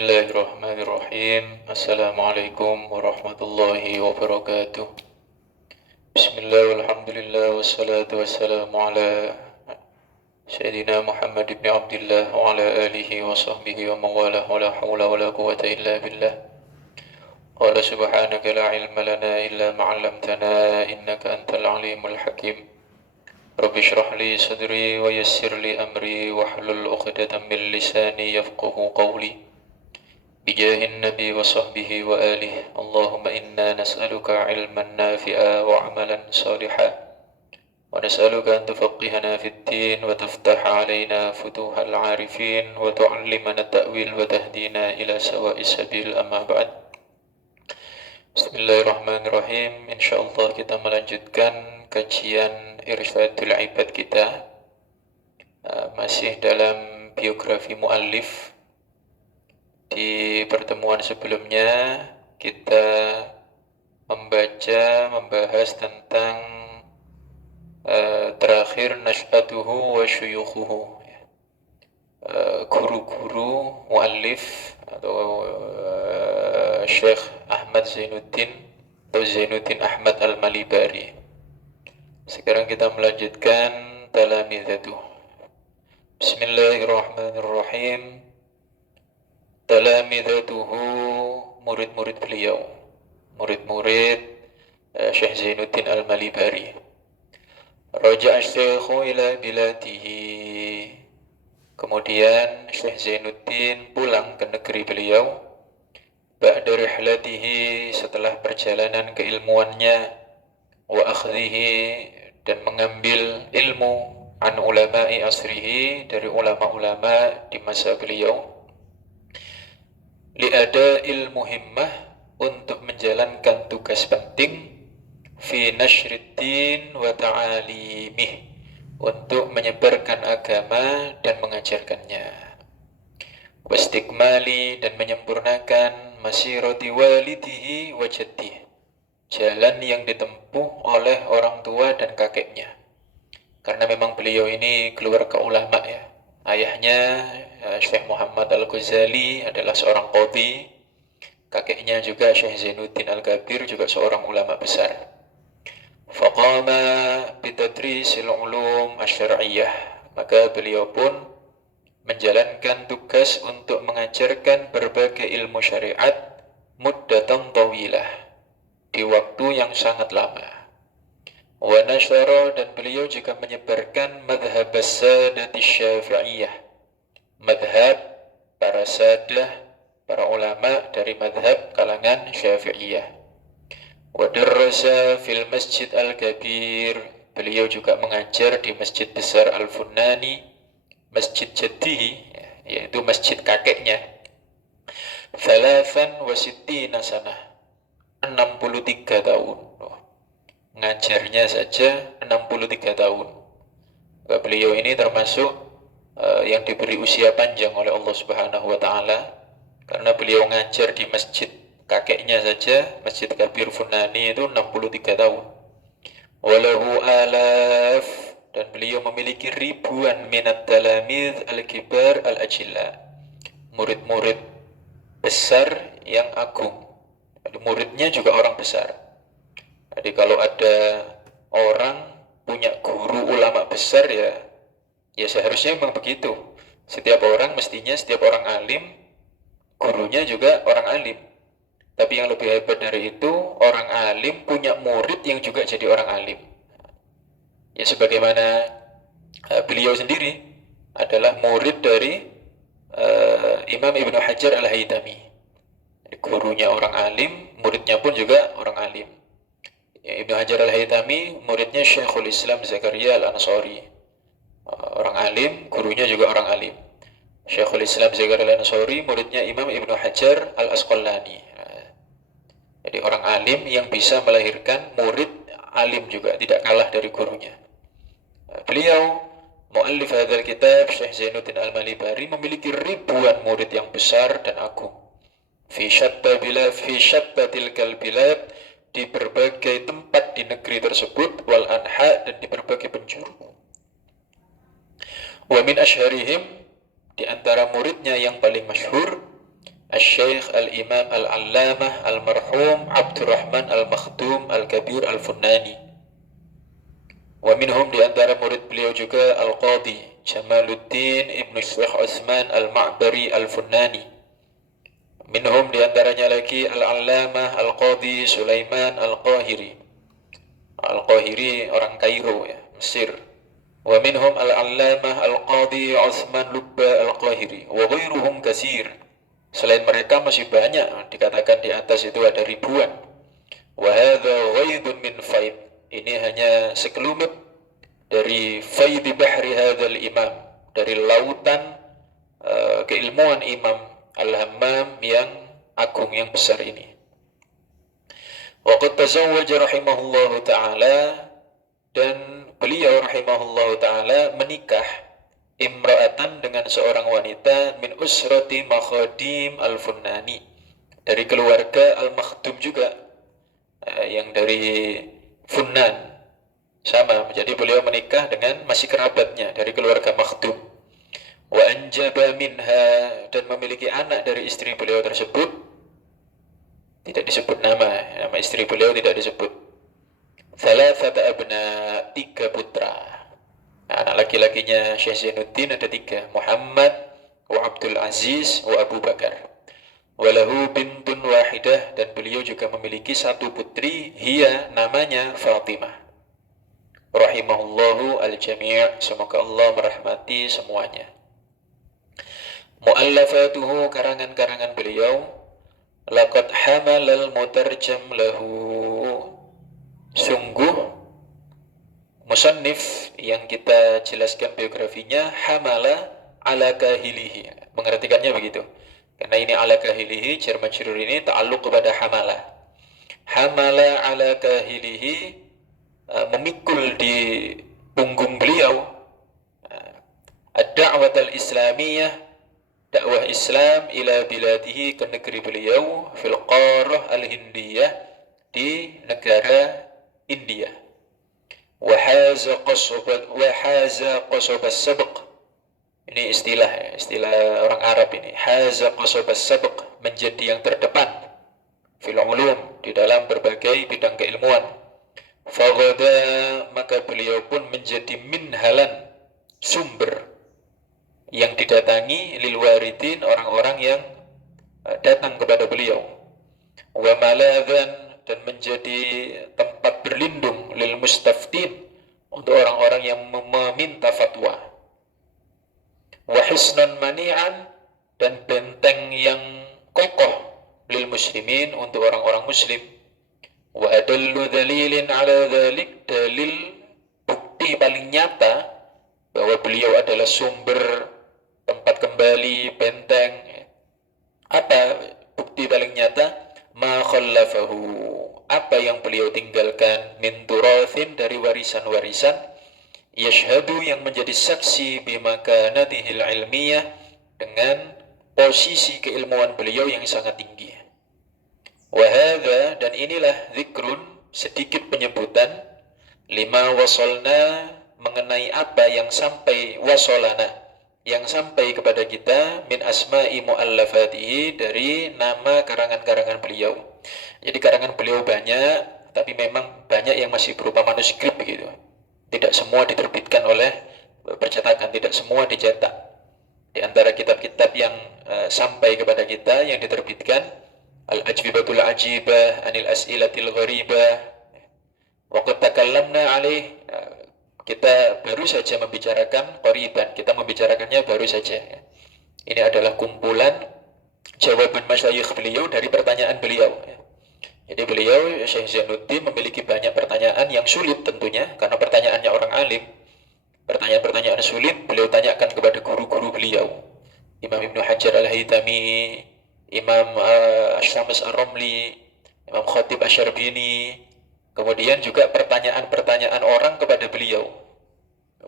Bismillahirrahmanirrahim. Assalamualaikum warahmatullahi wabarakatuh. Bismillah walhamdulillah wassalatu wassalamu ala Sayyidina Muhammad ibn Abdullah wa ala alihi wa sahbihi wa mawalah wa la hawla wa la quwata illa billah. Qala subhanaka la ilma lana illa ma'allamtana innaka antal alimul hakim. Rabbi shrah li sadri wa yassir li amri wa hlul uqdatan min lisani yafqahu qawli. بجاه النبي وصحبه وآله اللهم إنا نسألك علما نافعا وعملا صالحا ونسألك أن تفقهنا في الدين وتفتح علينا فتوح العارفين وتعلمنا التأويل وتهدينا إلى سواء السبيل أما بعد. Bismillahirrahmanirrahim. Insyaallah kita melanjutkan kajian Irsyadul Ibad kita, masih dalam biografi muallif. Di pertemuan sebelumnya kita membahas tentang terakhir nash'atuhu wa syuyukhuhu, guru-guru muallif atau Syekh Ahmad Zainuddin atau Zainuddin Ahmad Al-Malibari. Sekarang kita melanjutkan talamidatuh. Bismillahirrahmanirrahim. Talamidatuhu, murid-murid beliau, murid-murid Syekh Zainuddin Al-Malibari. Raja'a Syekhu ila biladihi. Kemudian Syekh Zainuddin pulang ke negeri beliau. Ba'da rihlatihi, setelah perjalanan keilmuannya, wa akhdhihi, dan mengambil ilmu an ulama'i asrihi, dari ulama-ulama di masa beliau. Li'ada'il muhimmah, untuk menjalankan tugas penting, fi nasyriddin wa ta'alimih, untuk menyebarkan agama dan mengajarkannya, wastikmali, dan menyempurnakan masirati walidihi wa jaddih, jalan yang ditempuh oleh orang tua dan kakeknya. Karena memang beliau ini keluarga ulama ya. Ayahnya Syekh Muhammad Al-Ghazali adalah seorang qadhi, kakeknya juga Syekh Zainuddin Al-Kabir juga seorang ulama besar. Faqama bitadrisil ulum asy-syar'iyyah, maka beliau pun menjalankan tugas untuk mengajarkan berbagai ilmu syariat muddatan tawilah, di waktu yang sangat lama. Wa nasyara, dan beliau juga menyebarkan madhab as-sadati syafi'iyah, madhab para sadah, para ulama dari madhab kalangan syafi'iyah. Wa darrasa fil masjid al-kabir, beliau juga mengajar di masjid besar Al-Funnani, masjid jaddihi, yaitu masjid kakeknya. Thalathan wa sittina sanah, 63 tahun. Ngajarnya saja 63 tahun. Beliau ini termasuk yang diberi usia panjang oleh Allah Subhanahu wa taala, karena beliau ngajar di masjid kakeknya saja, Masjid Kabir Funani, itu 63 tahun. Walahu alaf, dan beliau memiliki ribuan minat talamid al-kibar al-ajilla, murid-murid besar yang agung. Muridnya juga orang besar. Jadi kalau ada orang punya guru ulama besar ya seharusnya memang begitu. Setiap orang alim, gurunya juga orang alim. Tapi yang lebih hebat dari itu, orang alim punya murid yang juga jadi orang alim. Ya sebagaimana beliau sendiri adalah murid dari Imam Ibnu Hajar Al-Haytami. Gurunya orang alim, muridnya pun juga orang alim. Ibnu Hajar Al-Haytami muridnya Syekhul Islam Zakaria Al-Ansari, orang alim, gurunya juga orang alim. Syekhul Islam Zakaria Al-Ansari muridnya Imam Ibnu Hajar Al-Asqalani. Jadi orang alim yang bisa melahirkan murid alim juga, tidak kalah dari gurunya. Beliau muallif hadzal kitab Syekh Zainuddin Al-Malibari memiliki ribuan murid yang besar dan agung. Fi syattatil bilad, di berbagai tempat di negeri tersebut, wal anha, dan di berbagai penjuru. Wa min asyharihim, di antara muridnya yang paling masyhur, Al-Syeikh Al-Imam Al-Allamah Al-Marhum Abdurrahman Al-Makhdum Al-Kabir Al-Funnani. Wa minhum di antara murid beliau juga Al-Qadhi Jamaluddin Ibnu Syekh Utsman Al-Ma'bari Al-Funnani. Minhum di antaranya lagi Al-Allamah Al-Qadhi Sulaiman Al-Qahiri. Al-Qahiri orang Kairo ya, Mesir. Wa minhum Al-Allamah Al-Qadhi Utsman Lubba Al-Qahiri wa ghairuhum katsir. Selain mereka masih banyak, dikatakan di atas itu ada ribuan. Wa hadza ghaidun min faid. Ini hanya sekelumit dari faid bahri hadzal imam, dari lautan keilmuan Imam Al-Hammam yang agung, yang besar ini. Wa qad tazawwaja rahimahullahu taala, dan beliau rahimahullahu taala menikah imra'atan dengan seorang wanita min usrati Makhadim Al-Funnani, dari keluarga Al-Makhdum juga, yang dari Funnan sama. Jadi beliau menikah dengan masih kerabatnya dari keluarga Makhdum. Wa anjaba minha, dan memiliki anak dari istri beliau tersebut. Tidak disebut nama istri beliau tidak disebut. Thalathata abna, 3 putra. Anak laki-lakinya Syekh Zainuddin ada 3, Muhammad wa Abdul Aziz wa Abu Bakar. Walahu bintun wahidah, dan beliau juga memiliki 1 putri, hiya, namanya Fatimah. Rahimahullahu al-jami', semoga Allah merahmati semuanya. Mu'allafatuhu, karangan-karangan beliau. Laqad hamalal mutarjam lahu, sungguh musannif yang kita jelaskan biografinya hamala ala kahilihi, mengartikannya begitu. Karena ini ala kahilihi, jar majrur ini ta'alluq kepada hamala. Hamala ala kahilihi, memikul di punggung beliau ad-da'wat al-islamiyah, dakwah Islam ila biladihi, ke negeri beliau, fil qarah al-hindiyah, di negara India. Wa haza qasab as-sabq, ini istilah orang Arab ini. Haza qasab as-sabq, menjadi yang terdepan, fil ulum, di dalam berbagai bidang keilmuan. Faghada, maka beliau pun menjadi minhalan, sumber yang didatangi, lil waridin, orang-orang yang datang kepada beliau. Wa maladhan, dan menjadi tempat berlindung, lil mustaftin, untuk orang-orang yang meminta fatwa. Wa hisnan mani'an, dan benteng yang kokoh, lil muslimin, untuk orang-orang muslim. Wa adallu dalilin ala dhalik, dalil bukti paling nyata bahwa beliau adalah sumber, tempat kembali, benteng. Apa bukti paling nyata? Ma khallafahu, apa yang beliau tinggalkan, min turathin, dari warisan-warisan, yashhadu, yang menjadi saksi, bimakanatihil ilmiyah, dengan posisi keilmuan beliau yang sangat tinggi. Wa hadza, dan inilah zikrun, sedikit penyebutan, lima wasolna, mengenai apa yang sampai, wasolana, yang sampai kepada kita, min asma'i mu'allafatihi, dari nama karangan-karangan beliau. Jadi karangan beliau banyak, tapi memang banyak yang masih berupa manuskrip begitu. Tidak semua diterbitkan oleh percetakan, tidak semua dicetak. Di antara kitab-kitab yang sampai kepada kita, yang diterbitkan, Al-Ajwibatul Ajibah Anil As'ilatil Gharibah, wa qad takallamna alaih, kita baru saja membicarakan qariban, kita membicarakannya baru saja. Ini adalah kumpulan jawaban masyayikh beliau dari pertanyaan beliau. Jadi beliau, Syekh Zainuddin, memiliki banyak pertanyaan yang sulit tentunya, karena pertanyaannya orang alim. Pertanyaan-pertanyaan sulit beliau tanyakan kepada guru-guru beliau, Imam Ibnu Hajar Al-Haytami, Imam Asyams Ar-Ramli, Imam Khatib Asy-Syarbini. Kemudian juga pertanyaan-pertanyaan orang kepada beliau,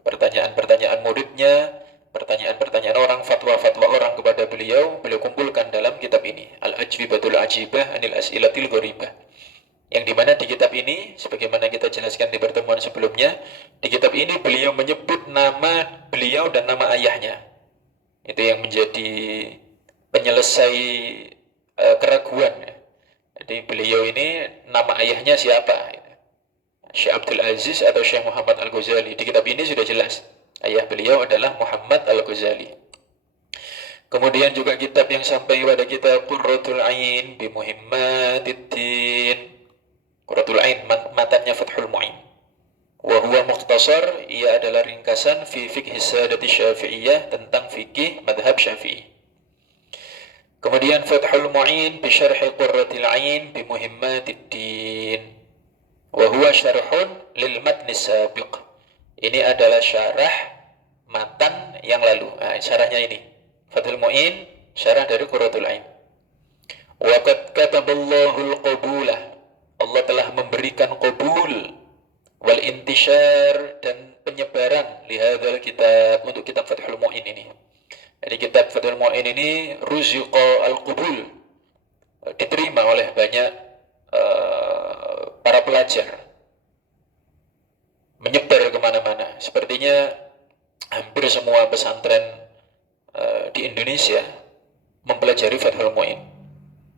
pertanyaan-pertanyaan muridnya, pertanyaan-pertanyaan orang, fatwa-fatwa orang kepada beliau, beliau kumpulkan dalam kitab ini, Al-Ajwibatul Ajibah Anil As'ilatil Gharibah. Yang dimana di kitab ini, sebagaimana kita jelaskan di pertemuan sebelumnya, di kitab ini beliau menyebut nama beliau dan nama ayahnya. Itu yang menjadi penyelesai keraguan. Jadi beliau ini nama ayahnya siapa? Syekh Abdul Aziz atau Syekh Muhammad Al-Ghazali. Di kitab ini sudah jelas. Ayah beliau adalah Muhammad Al-Ghazali. Kemudian juga kitab yang sampai pada kita Qurratul Ain bi Muhimmatiddin. Qurratul Ain matanya Fathul Mu'in. Wa huwa mukhtasar, ia adalah ringkasan fi fiqh sadati Syafi'iyah, tentang fikih madhab Syafi'i. Kemudian Fathul Mu'in bi syarhi Qurratul Ain bi Muhimmatiddin. Wa huwa syarhun lil matni sabiq. Ini adalah syarah matan yang lalu. Nah, syarahnya ini. Fathul Mu'in, syarah dari Qurratul Ain. Wa qad kataballahu al-qabulah. Allah telah memberikan qabul wal intishar, dan penyebaran li hadzal kitab, untuk kitab Fathul Mu'in ini. Jadi kitab Fathul Mu'in ini ruziqa al-qabul, diterima oleh banyak para pelajar, menyebar kemana-mana. Sepertinya hampir semua pesantren di Indonesia mempelajari Fathul Mu'in.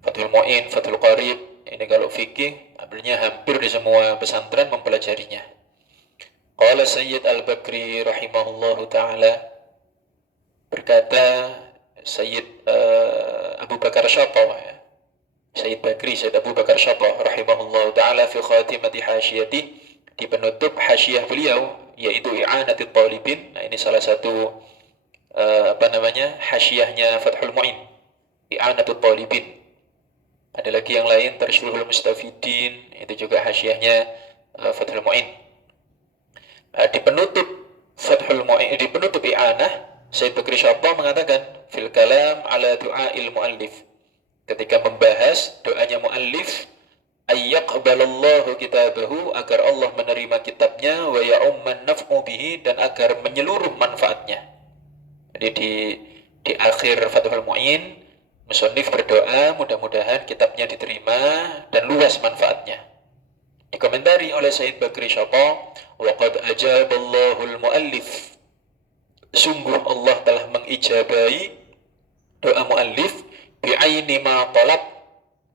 Fathul Mu'in, Fathul Qarib, ini kalau fikih, artinya hampir di semua pesantren mempelajarinya. Qala Sayyid Al-Bakri rahimahullahu ta'ala, berkata Sayyid Abu Bakar Syatah, Sayyid Bakri, Sayyid Abu Bakar Syatah rahimahullahu ta'ala fi khatimati hasyiyati, di penutup hasyiyah beliau, yaitu I'anatit Talibin. Nah, ini salah satu hasyiyahnya Fathul Mu'in, I'anatit Talibin. Ada lagi yang lain, Tarsyihul Mustafidin, itu juga hasyiyahnya Fathul Mu'in. Di penutup Fathul Mu'in, di penutup I'anah, Sayyid Bakri Syatah mengatakan fil kalam ala du'ail muallif, ketika membahas doanya muallif, ayyaqbalallahu kitabahu, agar Allah menerima kitabnya, wa ya'umman naf'u bihi, dan agar menyeluruh manfaatnya. Jadi di akhir Fathul Mu'in, musannif berdoa mudah-mudahan kitabnya diterima dan luas manfaatnya. Dikomentari oleh Sayyid Bakri Syatah, wa qad ajaballahu al-muallif, sungguh Allah telah mengijabahi doa muallif bi'aini ma talab,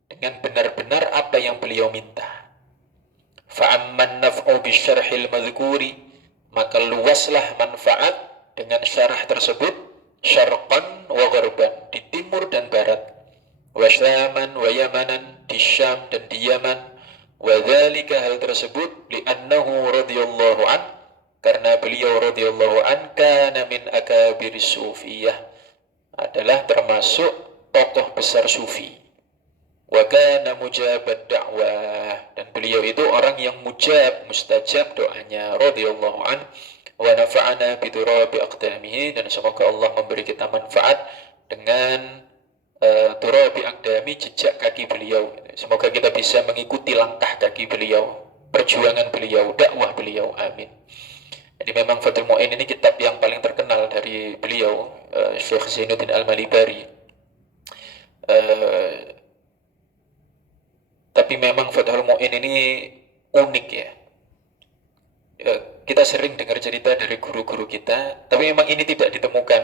dengan benar-benar apa yang beliau minta. Fa'amman naf'u bisyarhil madhkuri, maka luaslah manfaat dengan syarah tersebut, syarqan wa gharban, di timur dan barat, wa syaman wa yamanan, di Syam dan di Yaman, wa dzalika, hal tersebut, li'annahu radhiyallahu an, karena beliau radhiyallahu an kana min akabiris sufiyah, adalah termasuk tokoh besar sufi. Wa kana mujabat da'wah, dan beliau itu orang yang mujab, mustajab doanya, radhiyallahu an, wa nafa'ana bi turabi aqdamihi, dan semoga Allah memberi kita manfaat dengan turabi aqdami, jejak kaki beliau. Semoga kita bisa mengikuti langkah kaki beliau, perjuangan beliau, dakwah beliau. Amin. Jadi memang Fathul Mu'in ini kitab yang paling terkenal dari beliau, Syekh Zainuddin Al-Malibari. Tapi memang Fathul Mu'in ini unik ya. Kita sering dengar cerita dari guru-guru kita, tapi memang ini tidak ditemukan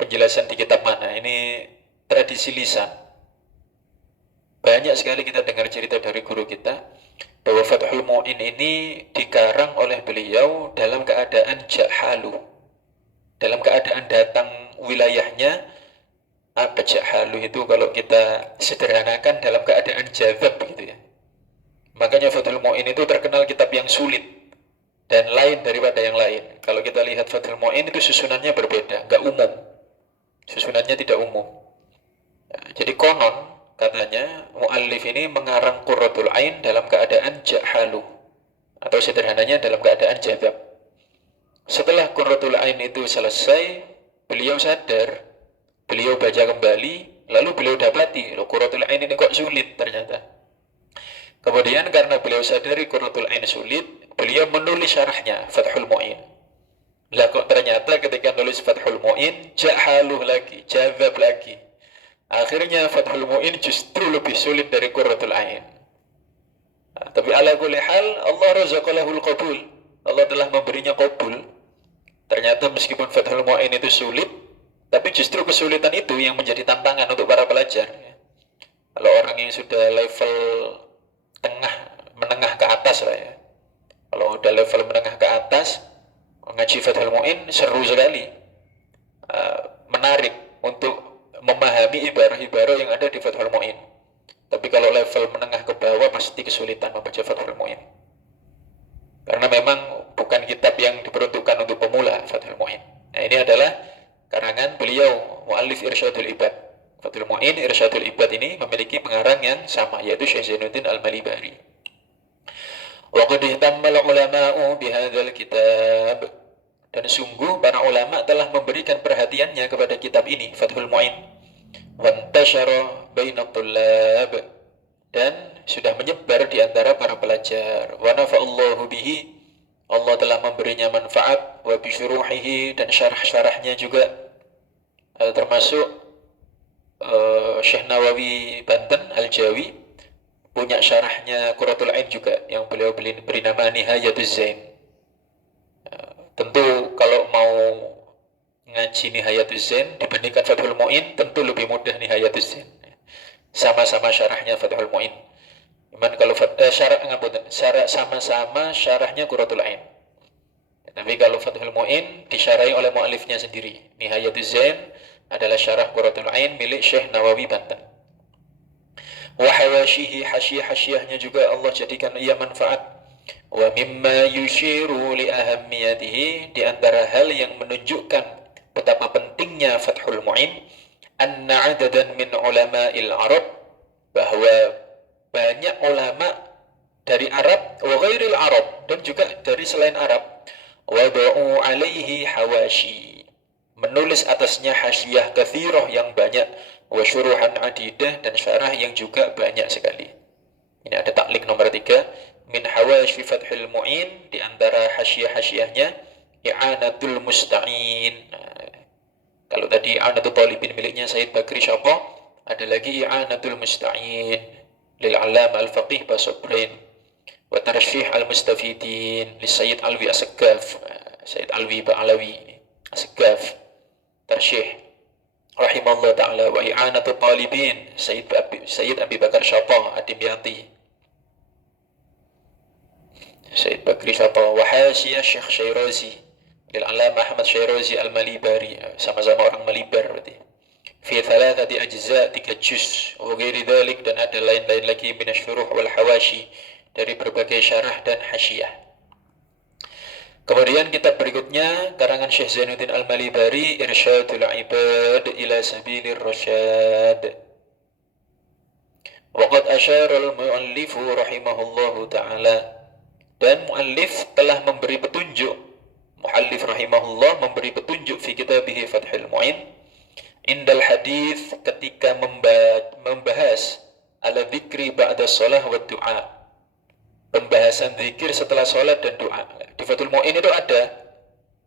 penjelasan di kitab mana. Ini tradisi lisan. Banyak sekali kita dengar cerita dari guru kita bahwa Fathul Mu'in ini dikarang oleh beliau dalam keadaan jahalu, dalam keadaan datang wilayahnya. Apa jahalu itu kalau kita sederhanakan dalam keadaan jazab begitu ya. Makanya Fathul Mu'in itu terkenal kitab yang sulit dan lain daripada yang lain. Kalau kita lihat Fathul Mu'in itu susunannya berbeda, nggak umum. Susunannya tidak umum. Jadi konon katanya muallif ini mengarang Qurratul Ain dalam keadaan jahalu, atau sederhananya dalam keadaan jazab. Setelah Qurratul Ain itu selesai, beliau sadar, beliau baca kembali, lalu beliau dapati, Qurratul Ain ini kok sulit ternyata. Kemudian karena beliau sadari Qurratul Ain sulit, beliau menulis syarahnya Fathul Mu'in. Lah kok ternyata ketika nulis Fathul Mu'in, jahaluh lagi, jazab lagi. Akhirnya Fathul Mu'in justru lebih sulit dari Qurratul Ain. Tapi ala kulli hal, Allah razaqalahul qabul. Allah telah memberinya qabul. Ternyata meskipun Fathul Mu'in itu sulit, tapi justru kesulitan itu yang menjadi tantangan untuk para pelajar. Kalau orang yang sudah level tengah, menengah ke atas lah ya. Kalau udah level menengah ke atas, ngaji Fathul Mu'in seru sekali. Menarik untuk memahami ibarah-ibarah yang ada di Fathul Mu'in. Tapi kalau level menengah ke bawah pasti kesulitan membaca Fathul Mu'in. Karena memang bukan kitab yang diperuntukkan untuk pemula, Fathul Mu'in. Nah, ini adalah karangan beliau, Mu'allif Irsyadul Ibad. Fathul Mu'in, Irsyadul Ibad ini memiliki pengarang yang sama, yaitu Syekh Zainuddin Al-Malibari. Wa qad ihtammal ulama'u bihadzal kitab. Dan sungguh para ulama telah memberikan perhatiannya kepada kitab ini, Fathul Mu'in. Wantashara bainat tullab, dan sudah menyebar di antara para pelajar. Wa nafa'allahu bihi, Allah telah memberinya manfaat. Wa bisyuruhihi, dan syarah-syarahnya juga, termasuk Syekh Nawawi Banten Al-Jawi punya syarahnya Qurratul Ain juga, yang beliau beri nama Nihayatuz Zain. Tentu kalau mau ngaji Nihayatuz Zain dibandingkan Fathul Mu'in, tentu lebih mudah Nihayatuz Zain. Sama-sama syarahnya Fathul Mu'in. Cuman kalau sama-sama syarahnya Qurratul Ain. Tapi kalau Fathul Mu'in disyarahi oleh mu'alifnya sendiri. Nihayatuz Zain adalah syarah Qurratul Ain milik Syekh Nawawi Banten. Wa hawashihi, hasyiah-hasyiahnya juga Allah jadikan ia manfaat. Wa mimma yushiru li ahammiyatihi, di antara hal yang menunjukkan betapa pentingnya Fathul Mu'in, anna adadan min ulama'il Arab, bahwa banyak ulama dari Arab, wa ghairil Arab, dan juga dari selain Arab, wada'u alaihi hawashi, menulis atasnya hasyiah kathirah yang banyak, wa syuruhan adidah, dan syarah yang juga banyak sekali. Ini ada taklik nomor 3, min hawashi Fathul Mu'in, di antara hasyiah-hasyiahnya i'anatul musta'in. Kalau tadi i'anatul talibin miliknya Sayyid Bakri Syaqah, ada lagi i'anatul musta'in lil alam al-faqih Basabrin, wa tarsyih al-mustafidin li Sayyid Alwi As-Saggaf, Sayyid Alwi Ba'alawi As-Saggaf, tarsyih rahimahullah ta'ala, wa i'anatul talibin Sayyid Abi Bakar Syaqah Ad-Dimyati, Sayyid Bakri Syaqah, wa hasyiah Syekh Syairazi lil alam Ahmad Syairazi Al-Malibari, sama-sama orang Malibar berarti, fi thalathati ajza, 3 juz, wa ghairi dzalik, dan ada lain-lain lagi minasyuruh wal hawashi, dari berbagai syarah dan hasyiah. Kemudian kitab berikutnya karangan Syekh Zainuddin Al-Malibari, Irsyadul Ibad ila Sabilir Rasyad. Wa qad asyara al-mu'allifu rahimahullahu ta'ala, dan muallif telah memberi petunjuk, muallif rahimahullah memberi petunjuk fi kitabihi Fathul Mu'in, indal hadis, ketika membahas ala dzikri ba'da shalah wa du'a, pembahasan zikir setelah salat dan doa. Di Fathul Mu'in itu ada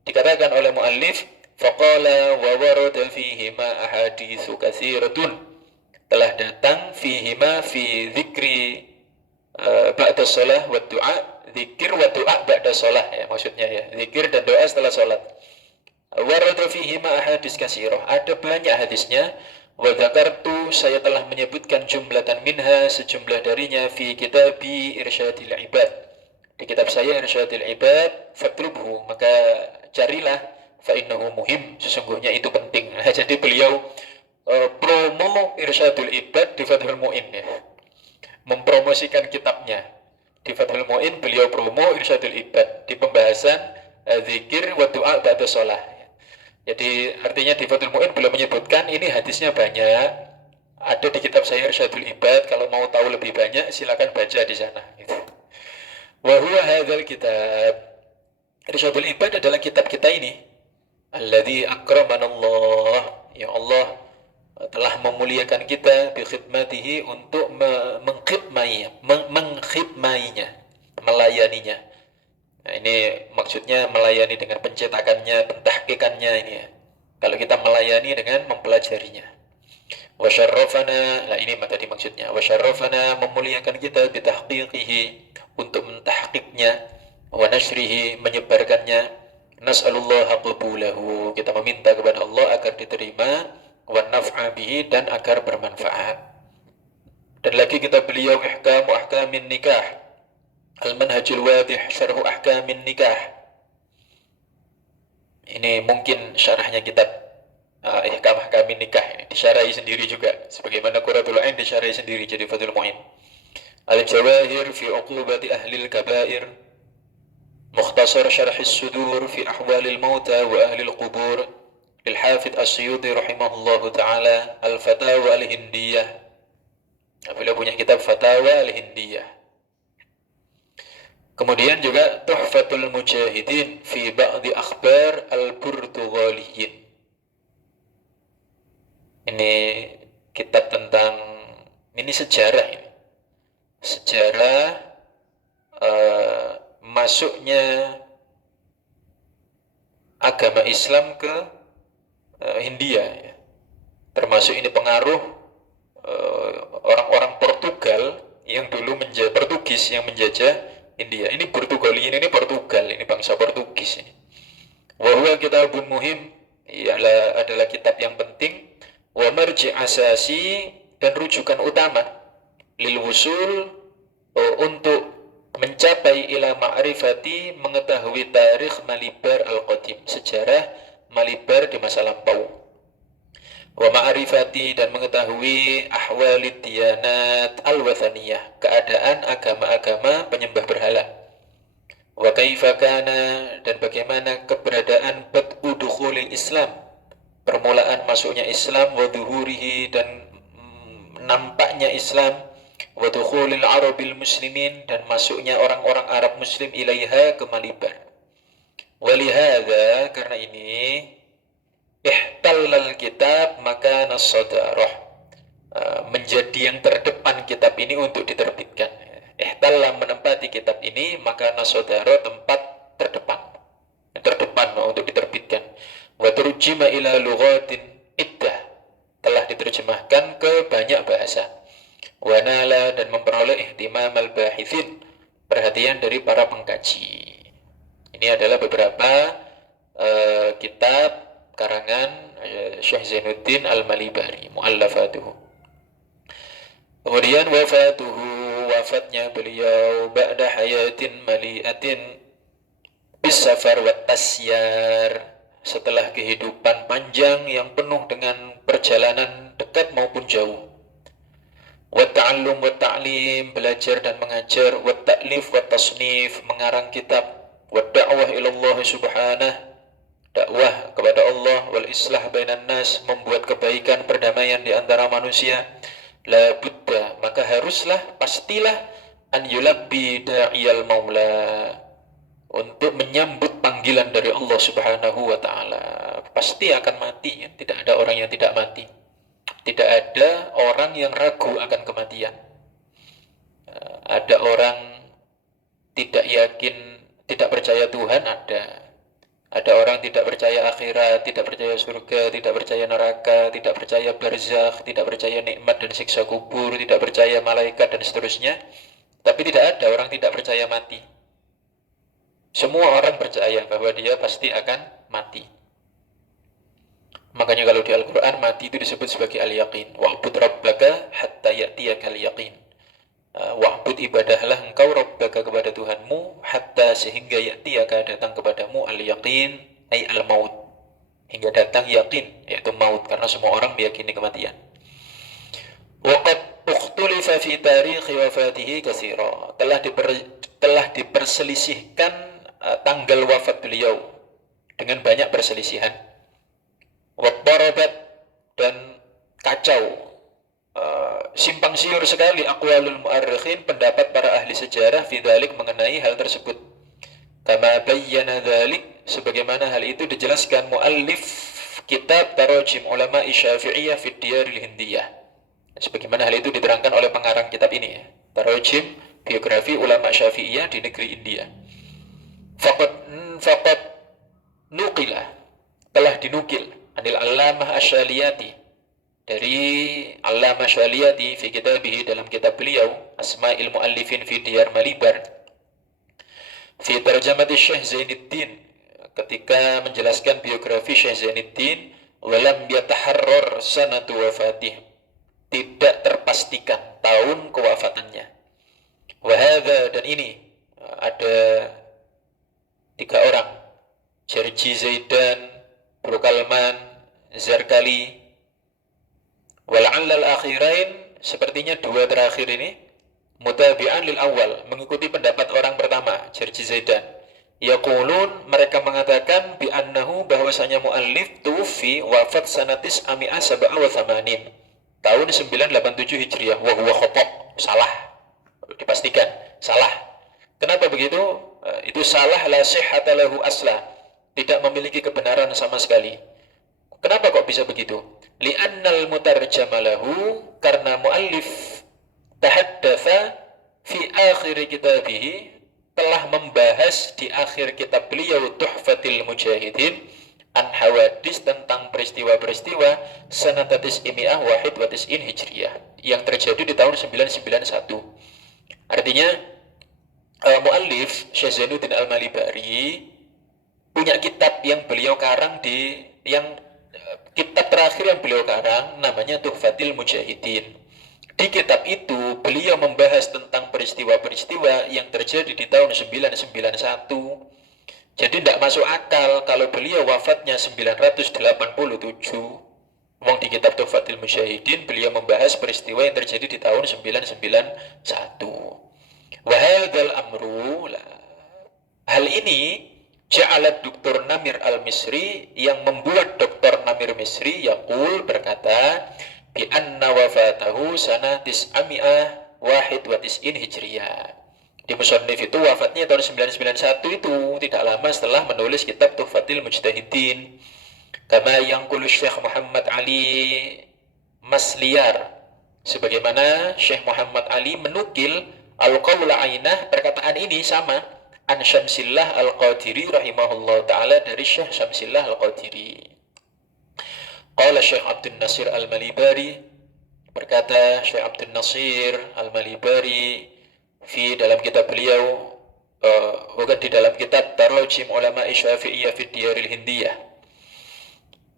dikatakan oleh muallif, faqala wa warada fihima ahaditsu katsiratun, telah datang fihima fi dzikri ba'da shalah wa du'a, zikir wa doa ba'da shalah ya maksudnya ya, zikir dan doa setelah salat. Warada fihima ahadits katsirah, ada banyak hadisnya. Wa dzakartu, saya telah menyebutkan jumlatan minha, sejumlah darinya, fi kitabi Irsyadil Ibad, di kitab saya Irsyadil Ibad, fatlubhu, maka carilah, fa innahu muhim, sesungguhnya itu penting. Nah, jadi beliau promo Irsyadul Ibad di Fathul Mu'in ya, mempromosikan kitabnya di Fathul Mu'in. Beliau promo Irsyadul Ibad di pembahasan zikir wa du'a ba'da shalah. Jadi artinya di Fathul Mu'in belum menyebutkan ini hadisnya banyak, ada di kitab saya Irsyadul Ibad, kalau mau tahu lebih banyak silakan baca di sana gitu. Wa huwa hadzal kitab, Irsyadul Ibad adalah kitab kita ini, alladzi akramanallah, ya Allah telah memuliakan kita, bi khidmatihi, untuk mengkhidmainya, melayaninya. Nah, ini maksudnya melayani dengan pencetakannya, pentahqiqannya ini ya. Kalau kita melayani dengan mempelajarinya. Wa syarrafana, nah ini tadi maksudnya. Wa syarrafana, memuliakan kita, bitahqiqihi, untuk mentahqiqnya, wa nashrihi, menyebarkannya. Nas'alullaha qabulahu, kita meminta kepada Allah agar diterima, wa naf'a bihi, dan agar bermanfaat. Dan lagi kitab beliau Ihkamu Ahkamin Nikah, Al-Manhajul Wadih Syarhu Ahkamin Nikah. Ini mungkin syarahnya kitab Ihkam Ahkamin Nikah, ini disyarahi sendiri juga, sebagaimana Qurratul Ain disyarahi sendiri jadi Fathul Mu'in. Al-Jawahir fi Uqubati Ahlil Kabair, Mukhtasar Syarh As-Sudur fi Ahwalil Mauta wa Ahlil Qubur, Al-Hafidh As-Suyuti rahimahullahu ta'ala, Al-Fatawa Al-Hindiyah. Beliau punya kitab Fatawa Al-Hindiyah. Kemudian juga Tuhfatul Mujahidin fi Ba'di Akhbar Al-Burtughaliyin. Ini kitab tentang, ini sejarah ini. Sejarah masuknya agama Islam ke Hindia ya. Termasuk ini pengaruh orang-orang Portugal yang dulu Portugis yang menjajah India. Ini Portugaliin, ini Portugal, ini bangsa Portugis ini. Wa huwa kitabun muhim, adalah kitab yang penting, wa marji' asasi, dan rujukan utama lil wusul, untuk mencapai ila ma'rifati, mengetahui tarikh Malibar al-Qadim, sejarah Malibar di masa lampau. Wa ma'rifati, dan mengetahui ahwalid diyanat al-wathaniyah, keadaan agama-agama penyembah berhala. Wa kaifa kana, dan bagaimana keberadaan bad'u dukhulil Islam, permulaan masuknya Islam, wa dhuhurihi, dan nampaknya Islam, wa dukhulil arabil muslimin, dan masuknya orang-orang Arab muslim ilaiha ke Malibar. Walihada, karena ini ihtallal kitab maka nasadarah, menjadi yang terdepan kitab ini untuk diterbitkan. Ihtalla, menempati kitab ini, maka nasadarah, tempat terdepan untuk diterbitkan. Wa turjima ila lughatin iddah, telah diterjemahkan ke banyak bahasa. Wa nala, dan memperoleh ihtimam al-bahithin, perhatian dari para pengkaji. Ini adalah beberapa kitab karangan Syekh Zainuddin Al-Malibari, muallafatuhu. Kemudian wafatnya beliau ba'da hayatin mali'atin bisafar wa tasyar, setelah kehidupan panjang yang penuh dengan perjalanan dekat maupun jauh. Wa ta'allum wa ta'lim, belajar dan mengajar, wa ta'lif wa tasnif, mengarang kitab, wa da'wah ila Allah subhanahu, dakwah kepada Allah, wal islah bainan nas, membuat kebaikan, perdamaian di antara manusia. La budda, maka haruslah, pastilah, an yulabbi da'iyal maula, untuk menyambut panggilan dari Allah Subhanahu wa taala. Pasti akan mati ya. Tidak ada orang yang tidak mati. Tidak ada orang yang ragu akan kematian. Ada orang tidak yakin, tidak percaya Tuhan, ada. Ada orang tidak percaya akhirat, tidak percaya surga, tidak percaya neraka, tidak percaya barzakh, tidak percaya nikmat dan siksa kubur, tidak percaya malaikat dan seterusnya. Tapi tidak ada orang tidak percaya mati. Semua orang percaya bahwa dia pasti akan mati. Makanya kalau di Al-Quran mati itu disebut sebagai al-yaqin. Wa'bud rabbaka hatta ya'tiyakal yaqin. Wa'bud, ibadahlah engkau rabbaka, kepada Tuhanmu, hatta, sehingga ya'tiyaka, datang kepadamu, al-yaqin ay al-maut, hingga datang yakin, yaitu maut, karena semua orang meyakini kematian. Waqad ukhtulifa fi tarikhi wafatihi katsira, telah diperselisihkan tanggal wafat beliau dengan banyak perselisihan. Wattarabat, dan kacau, simpang siur sekali aqwalul mu'arrikhin, pendapat para ahli sejarah fi dzalik, mengenai hal tersebut. Kama bayyana dzalik, sebagaimana hal itu dijelaskan muallif kitab Tarajim Ulama Syafi'iyah fi Diyaril Hindiyah. Sebagaimana hal itu diterangkan oleh pengarang kitab ini ya. Tarajim, biografi ulama Syafi'iyah di negeri India. Faqad nuqila, telah dinukil, anil Allamah Asy-Syaliyati, dari Allamah Syaliyati fi kitabih, dalam kitab beliau Asma'il Muallifin fi Diyar Malibar, fi tarjamati Syekh Zainuddin, ketika menjelaskan biografi Syekh Zainuddin, walam yataharrar sanatu wafatih, tidak terpastikan tahun kewafatannya. Wahada, dan ini ada 3 orang, Jerji Zaidan, Brukalman, Zarkali. Wala'allal akhirain, sepertinya 2 terakhir ini mutabi'an lil awal, mengikuti pendapat orang pertama, Jerji Zaidan. Yaqulun, mereka mengatakan bi annahu, bahwasanya muallif tufi wafat sanatis ami'ah sab'a wa thamanin, tahun 987 Hijriah. Wa huwa khata', salah, dipastikan salah. Kenapa begitu? Itu salah la sihhata lahu asla, tidak memiliki kebenaran sama sekali. Kenapa kok bisa begitu? Li'annal mutarjama lahu, karena muallif tahaddatsa fi akhir kitabihi, telah membahas di akhir kitab beliau Tuhfatil Mujahidin an hawadis, tentang peristiwa-peristiwa sanatatis imi'ah wahid wa tis'in hijriyah, yang terjadi di tahun 991. Artinya muallif Syekh Zainuddin Al-Malibari punya kitab yang beliau karang kitab terakhir yang beliau karang namanya Tuhfatil Mujahidin. Di kitab itu beliau membahas tentang peristiwa-peristiwa yang terjadi di tahun 991. Jadi tidak masuk akal kalau beliau wafatnya 987. Wong di kitab Tuhfatil Mujahidin beliau membahas peristiwa yang terjadi di tahun 991. Wa hadzal amru, hal ini ja'alat Dr. Namir Al-Misri, yang membuat Dr. Namir Misri yaqul, berkata, bi anna wafatahu sana tis'ami'ah wahid wa tis'in hijriyah. Di musannif itu wafatnya tahun 991, itu tidak lama setelah menulis kitab Tuhfatil Mujtahidin. Kama yang kulus Syekh Muhammad Ali Masliyar, sebagaimana Syekh Muhammad Ali menukil al-qawla ainah, perkataan ini sama, an Syamsillah Al-Qadiri rahimahullah ta'ala, dari Syekh Syamsillah Al-Qadiri. Qala Syekh Abdul Nasir Al-Malibari, berkata Syekh Abdul Nasir Al-Malibari dalam kitab beliau, bukan di dalam kitab Tarajim Ulama Syafi'iyah fi Diyaril Hindiyah.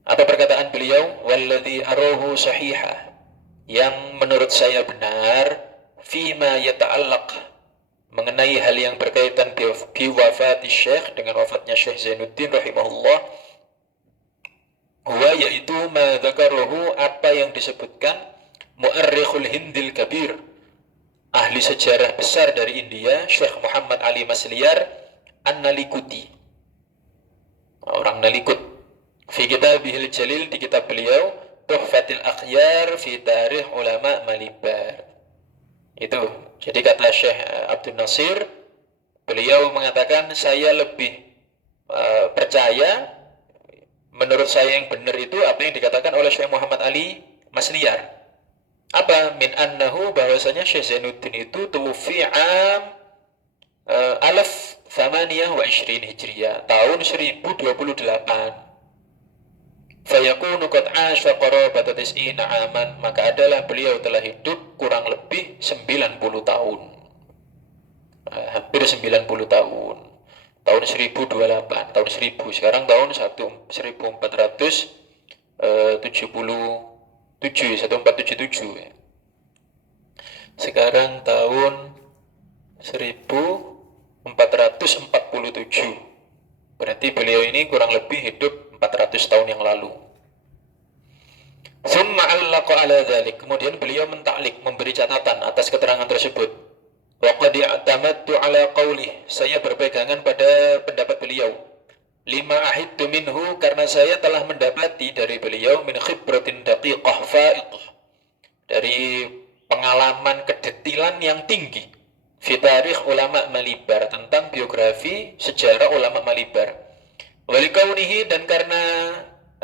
Apa perkataan beliau? Walladhi arahu sahihah, yang menurut saya benar, fima yata'allaq, mengenai hal yang berkaitan bi wafati Syekh, dengan wafatnya Syekh Zainuddin rahimahullah, huwa, yaitu ma dzakarahu, apa yang disebutkan mu'arrikhul Hindil Kabir, ahli sejarah besar dari India, Syekh Muhammad Ali Masliyar An-Nalikuti, orang Nalikut, fi kitabihil jalil, di kitab beliau Tuhfatil Akhyar fi Tarikh Ulama Malibar. Itu, jadi kata Syekh Abdul Nasir, beliau mengatakan saya lebih percaya, menurut saya yang benar itu apa yang dikatakan oleh Syekh Muhammad Ali Masliyar. Apa? Min annahu, bahwasanya Syekh Zainuddin itu tufi'am alaf thamaniyah wa ishrin hijriyah, tahun 1028. Fayakunu qad 'asha qarabata tis'ina aman, maka adalah beliau telah hidup kurang lebih 90 tahun. Hampir 90 tahun. Tahun 1028, tahun 1000, sekarang tahun 1477 ya. Sekarang tahun 1447. Berarti beliau ini kurang lebih hidup 400 tahun yang lalu. Thumma allaqa ala dzalik, kemudian beliau mentaklik, memberi catatan atas keterangan tersebut. Wa qad i'tamadtu ala qawlih, saya berpegangan pada pendapat beliau. Lima ahidtu minhu, karena saya telah mendapati dari beliau min khibratin daqiqah fa'iqah, dari pengalaman kedetilan yang tinggi, fi tarikh ulama Malibar, tentang biografi sejarah ulama Malibar. Walikaunihi, dan karena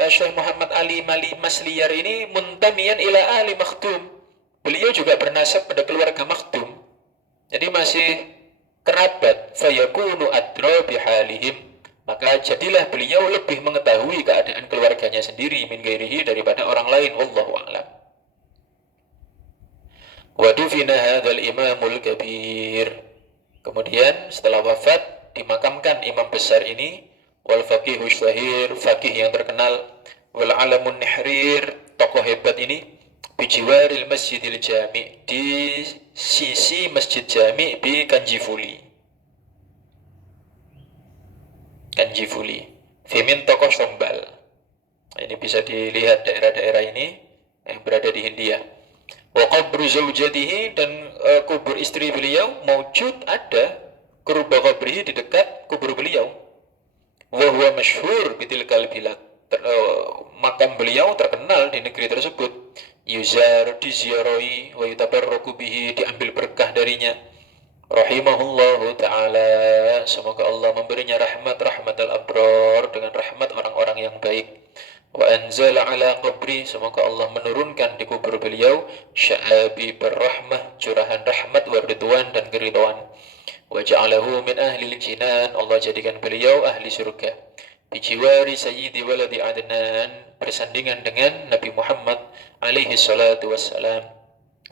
Syekh Muhammad Ali Masliyar ini muntamiyan ila ali Makhtum, beliau juga bernasab pada keluarga Makhtum, jadi masih kerabat. Fayakunu adra bihalihim, maka jadilah beliau lebih mengetahui keadaan keluarganya sendiri min ghairihi, daripada orang lain. Wallahu a'lam. Wa dufina hadzal imamul kabir, kemudian setelah wafat dimakamkan imam besar ini, wal faqihu syahir, faqih yang terkenal, wal alamun nihrir, tokoh hebat ini, bijiwaril masjidil jami' di sisi masjid jami' di Kanjifuli. Kanjifuli Fimin tokoh Sombal. Ini bisa dilihat daerah-daerah ini yang berada di Hindia. Wa qabru zaujatihi, dan kubur istri beliau maujud ada qurba qabrihi, di dekat kubur beliau. Wa huwa masyhur bitilkal bilad, makam beliau terkenal di negeri tersebut. Yuzar, diziarahi, wa yutabarraku bihi, diambil berkah darinya. Rahimahullahu ta'ala, semoga Allah memberinya rahmat al-abrar, dengan rahmat orang-orang yang baik. Wa anzala ala qabri, semoga Allah menurunkan di kubur beliau sya'abi berrahmah, curahan rahmat wa ridwan, dan keridhaan. Wa ja'alahu min ahli jinan, Allah jadikan beliau ahli surga. Bijiwari sayyidi waladi Adnan, bersandingan dengan Nabi Muhammad alaihi salatu wassalam.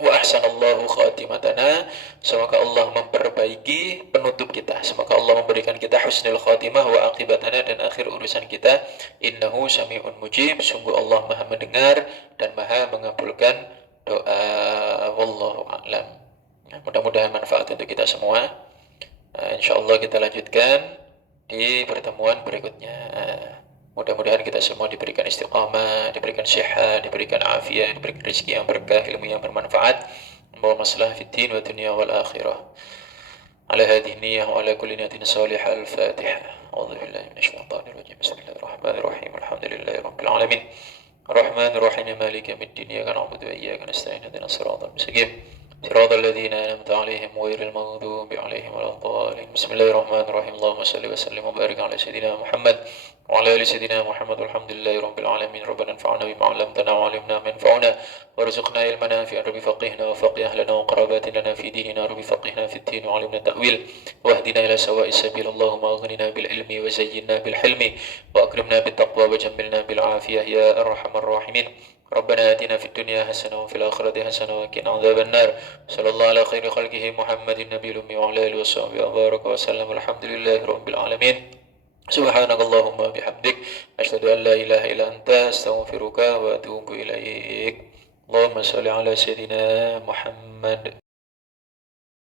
Wa ahsanallahu khatimatana, semoga Allah memperbaiki penutup kita, semoga Allah memberikan kita husnul khatimah wa aqibatana, dan akhir urusan kita. Innahu sami'un mujib, sungguh Allah maha mendengar dan maha mengabulkan doa. Wallahu a'lam. Mudah-mudahan manfaat untuk kita semua. Insyaallah kita lanjutkan di pertemuan berikutnya. Mudah-mudahan kita semua diberikan istiqamah, diberikan sehat, diberikan afiat, diberikan rezeki yang berkah, ilmu yang bermanfaat, membawa masalah fid din wa dunya wal akhirah. Ala hadhihi niyyah wa ala kulli niyatin salihah. Al-Fatihah. A'udzu billahi minasyaitonir rajim. Bismillahirrahmanirrahim. Alhamdulillahi rabbil alamin. Arrahmanir rahim. Maliki yaumiddin. Iyyaka na'budu wa iyyaka nasta'in. Ihdinas siratal mustaqim. صراط الذين أنعمت عليهم غير المغضوب عليهم ولا الضالين. بسم الله الرحمن الرحيم. اللهم صل وسلم وبارك على سيدنا محمد وعلى آل سيدنا محمد والحمد لله رب العالمين. ربنا انفعنا بما علمتنا وعلمنا ما ينفعنا وارزقنا علما نافعا. رب فقهنا وفقه أهلنا وقراباتنا في ديننا. رب فقهنا في الدين وعلمنا التأويل واهدنا إلى سواء السبيل. اللهم أغننا بالعلم وزينا بالحلم وأكرمنا بالتقوى وجملنا بالعافية يا أرحم الراحمين. ربنا آتنا في الدنيا حسنة وفي الآخرة حسنة وقنا عذاب النار. صلى الله على خير خلقه محمد النبي الأمي وعلى آله وصحبه وبارك وسلم. الحمد لله رب العالمين. سبحانك اللهم وبحمدك أشهد أن لا إله إلا أنت أستغفرك وأتوب إليك. اللهم صل على سيدنا محمد.